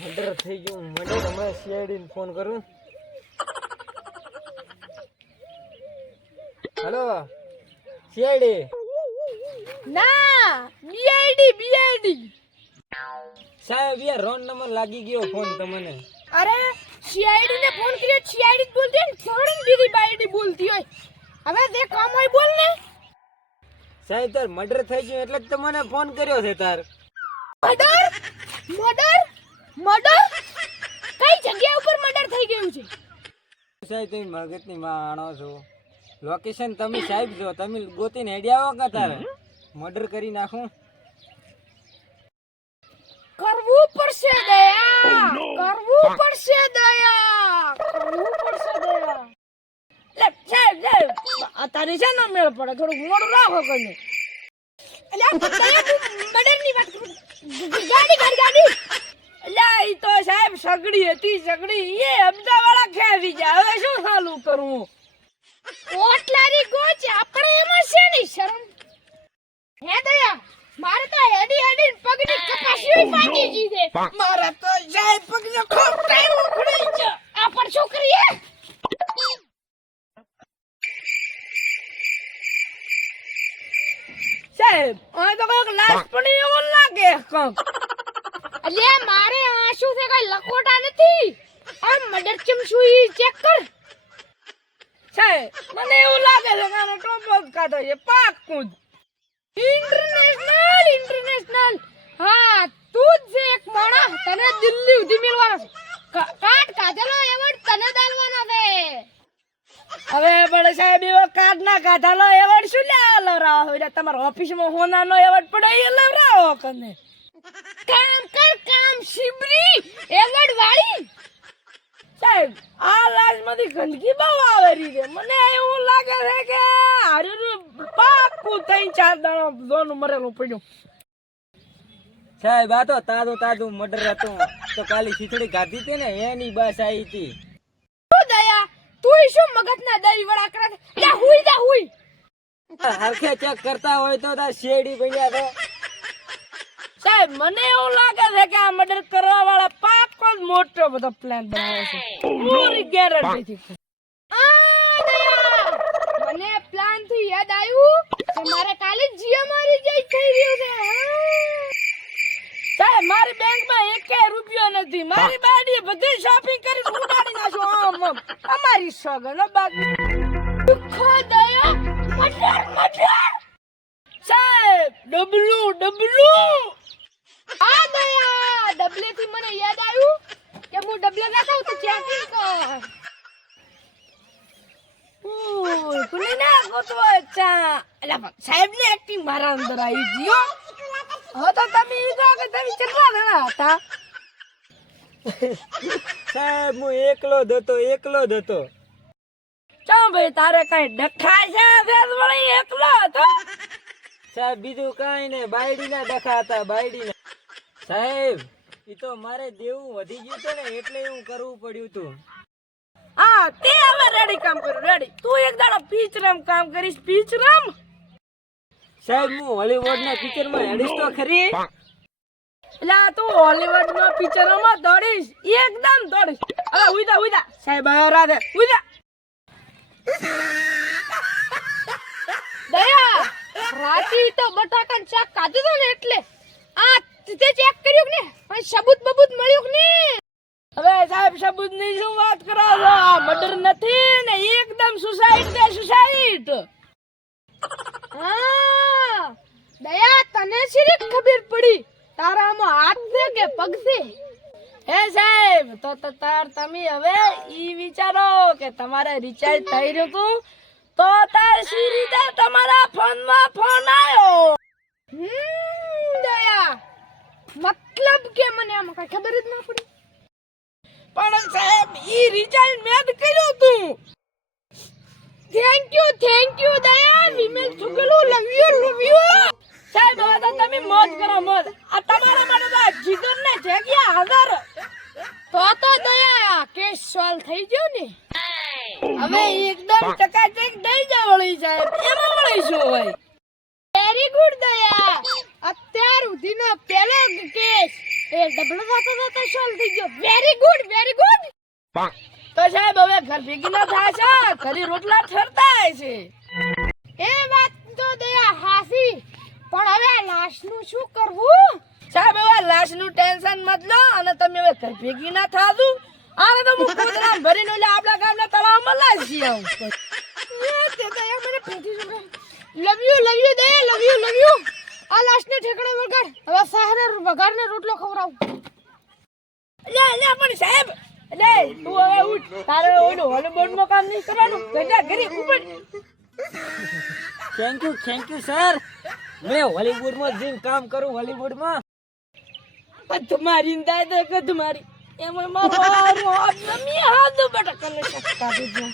Murder થઈ ગયું. Murder હમણાં સીઆઈડી ને ફોન કરું. Hello CID. ના બીઆઈડી સાહેબ યાર રોંગ નંબર લાગી ગયો ફોન તમને. અરે સીઆઈડી ને ફોન કર્યો, સીઆઈડી બોલતી ને થોડી બીજી બાઈડી બોલતી હોય. હવે તે કામ હોય બોલ ને. સાહેબ તાર મર્ડર થઈ ગયું એટલે જ તમને ફોન કર્યો છે. તાર મર્ડર કઈ જગ્યા ઉપર મર્ડર થઈ ગયું છે? સાહેબ તમે મગજની માં આણો છો. લોકેશન તમે સાહેબ જો, તમે ગોતીને હેડી આવો કે તારે મર્ડર કરી નાખું. કરવું પડશે દયા, કરવું પડશે દયા. લે સાહેબ તારી છે ને મેળ પડે, થોડું મોડું રાખો કરીને. એટલે મર્ડર ની વાત કરું. ગાડી એટલે ઈ તો સાહેબ સગડી હતી, સગડી એ અમદાવાળા ખેવી જાય. હવે શું ચાલુ કરવું? ઓટલારી ગોચ આપણે એમાં છે ની શરમ હે દયા? મારે તો હેડી પગની કપાસી પાકી ગઈ છે. મારે તો સાહેબ પગને ખૂબ ટાઈમ ઉખડી છે. આ પર છોકરી હે સાહેબ આ તો કોક લાશ પડી એવો લાગે કોક. અલે મારે આંસુ છે, કઈ લકોટા નથી. આ મર્ડર ચમચું ઈ ચેક કર સાહેબ. મને એવું લાગે છે કે આનો ટોપો જ કાઢો છે પાકું. ઇન્ટરનેશનલ હા તું જ એક મોણા, તને દિલ્હી સુધી મેળવાનો છે. કાટ કાઢેલો એવોર્ડ તને દાલવાનો છે. હવે બડે સાહેબ એવો કાટ ના કાઢેલો એવોર્ડ શું લવરાવો? એટલે તમારા ઓફિસમાં હોનાનો એવોર્ડ પડે એ લવરાવો કને. કામ કર કામ શિબરી એવોર્ડ વાળી. સાહેબ આ લાજમાંથી ગંદકી બહુ આવેરી છે. મને એવું લાગે છે કે હારું પાકું 3-4 દાણા જોનું મરેલું પડ્યું. સાહેબ આ તો તાજું મર્ડર હતું. તો કાલી ખીચડી ખાધી હતી ને એની બસ આવી હતી. દયા તું શું મગજના દહીં વડા કરે છે? લે હુઈ જા હુઈ. હરખે ચેક કરતા હોય તો તાર શેરડી બન્યા તો. સાહેબ મને એવું લાગે છે કે આ મર્ડર કરવા વાળા પાકો જ મોટો બધો પ્લાન બનાવે છે. પૂરી ગેરંટી થી. મને પ્લાન થી યાદ આવ્યું કે મારે કાલે જીએમ રિજેક્ટ થઈ રહ્યું છે. સાહેબ મારી બેંકમાં 1 રૂપિયો નથી. મારી બાડી બધી શોપિંગ કરી ઉડાડી નાખો. આમ અમારી સગન બાકી દુખો દયા મર્ડર સાહેબ ડબલું આ દયા ડબલે થી મને યાદ આવ્યું કે હું ડબલે જતો તો ચેકિંગ કર. કોને ના ગોતો ચા. એટલે સાહેબ ની એક્ટિંગ મારા અંદર આવી ગયો. હવે તો તમે કીધો કે તમે કેટલા જણા હતા? સાહેબ હું એકલો જ હતો. ચા ભાઈ તારે કઈ ડખા છે? વળી એકલો હતો સાહેબ બીજું કાંઈ નહીં, બાયડીના ડખા હતા. બાયડીના સાહેબ ઈ તો મારે દેવું વધી ગયું હતું ને એટલે એવું કરવું પડ્યું હતું. હા તે હવે રેડી કામ કરું રેડી. તું એક દાડો પિક્ચરમાં કામ કરીશ. પિક્ચરમાં સાહેબ હું હોલીવુડના પિક્ચરમાં હેડીશ તો ખરી. એટલે તું હોલીવુડના પિક્ચરોમાં દોડીશ, એકદમ દોડીશ. હવે ઉઈદા સાહેબ બહાર દે ઉઈદા. દયા રાતી તો બટાકા શાક ખાધું તો ને એટલે આ તે ચેક કર્યું કે ને પણ સબૂત મળ્યું કે ને? હવે સાહેબ સબૂત ની શું વાત કરો છો? આ મર્ડર નથી ને એકદમ સુસાઇડ. હા દયા તને શી ખબર પડી? તારામાં હાથ છે કે પગ છે? હે સાહેબ તો તાર તમે હવે ઈ વિચારો કે તમારે રિચાર્જ થઈ રહ્યું હતું તો તાર સી રીતે તમારા ફોનમાં ફોન આવ્યો? દયા મતલબ કે મને આમાં કઈ ખબર જ ના પડી. પણ સાહેબ ઈ રિચાર્જ મેં કર્યું હતું. થેન્ક યુ દયા. વિમેલ છુગલું લવ યુ. સાહેબ હવે તો તમે મોજ કરો મોજ. આ તમારા માટે જીગર ને જગ્યા હાજર. તો દયા કેસ સોલ્વ થઈ ગયો ને. હવે એકદમ ચકાચક દઈ જા વળી સાહેબ. એમાં વળી શું હોય? વેરી ગુડ દયા. અત્યાર સુધીનો પહેલો કેસ ડબલો થતો શોલ થઈ ગયો. Very good, very good. તો સાહેબ હવે ઘર ભેગી ના થાય છે, ઘરે રોટલા ઠરતા છે. એ વાત તો દયા હાસી, પણ હવે આ લાશનું શું કરવું? સાહેબ હવે લાશનું ટેન્શન મત લો અને તમે હવે ઘર ભેગી ના થાજો. આને તો હું કોદરા ભરીને ઓલા આપણા ગામના તળાવમાં લાશી આવું. તે દયા મને ફેંકી જો. Love you they, love you. આ લાશને ઠેકડે વગાડ. હવે સાહરે વગાડને રોટલો ખવડાવું. લે પણ સાહેબ, લે તું હવે ઉઠ. તારે ઓલું હોલીવુડમાં કામ નહીં કરવાનું. બેટા ઘરે ઉપર. Thank you sir. મેં હોલીવુડમાં જઈને કામ કરું હોલીવુડમાં. તમારી દાદા કે તમારી એમાં મારો હાથ નમી હાથ બેટા કને શકતા દેજો.